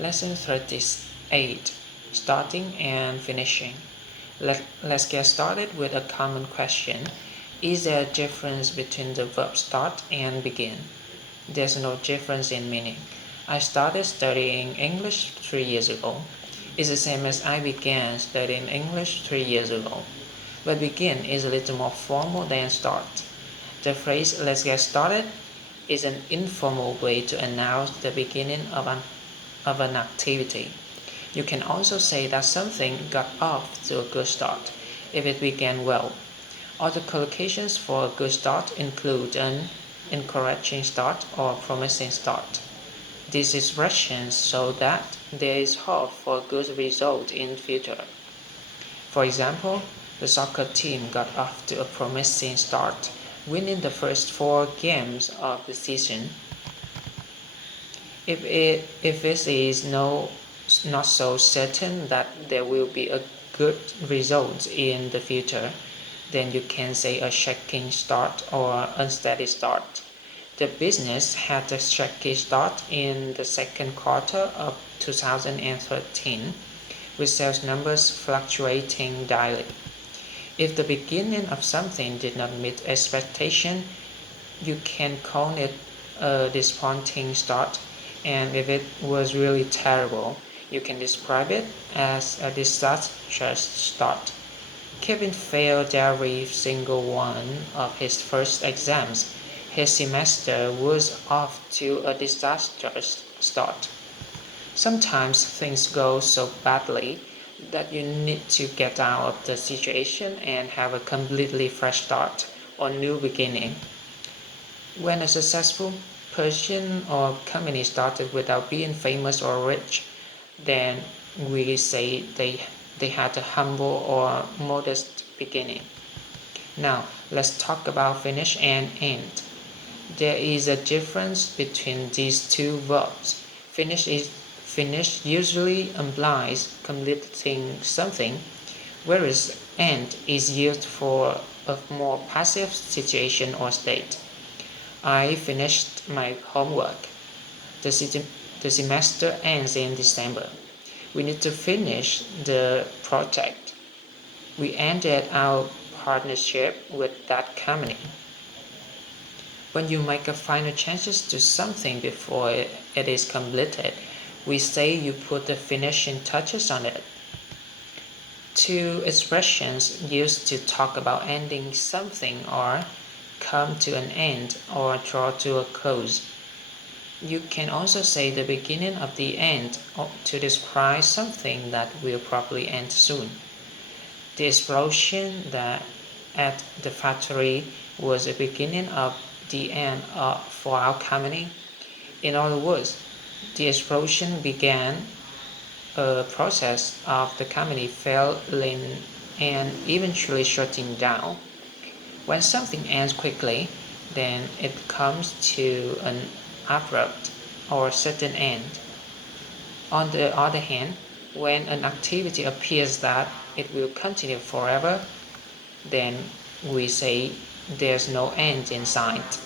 Lesson 38, Starting and Finishing. Let's get started with a common question. Is there a difference between the verb start and begin? There's no difference in meaning. I started studying English 3 years ago. It's the same as I began studying English 3 years ago. But begin is a little more formal than start. The phrase let's get started is an informal way to announce the beginning of an activity. You can also say that something got off to a good start if it began well. Other collocations for a good start include an encouraging start or promising start. These expressions show that there is hope for a good result in future. For example, the soccer team got off to a promising start, winning the first 4 games of the season. If it is not so certain that there will be a good result in the future, then you can say a shaky start or unsteady start. The business had a shaky start in the second quarter of 2013, with sales numbers fluctuating daily. If the beginning of something did not meet expectation, you can call it a disappointing start, and if it was really terrible, you can describe it as a disastrous start. Kevin failed every single one of his first exams. His semester was off to a disastrous start. Sometimes things go so badly that you need to get out of the situation and have a completely fresh start or new beginning. When a successful person or company started without being famous or rich, then we say they had a humble or modest beginning. Now, let's talk about finish and end. There is a difference between these two verbs. Finish usually implies completing something, whereas end is used for a more passive situation or state. I finished my homework. The semester ends in December. We need to finish the project. We ended our partnership with that company. When you make a final changes to something before it is completed, we say you put the finishing touches on it. Two expressions used to talk about ending something are come to an end or draw to a close. You can also say the beginning of the end to describe something that will probably end soon. The explosion at the factory was the beginning of the end for our company. In other words, the explosion began a process of the company failing and eventually shutting down. When something ends quickly, then it comes to an abrupt or sudden end. On the other hand, when an activity appears that it will continue forever, then we say there's no end in sight.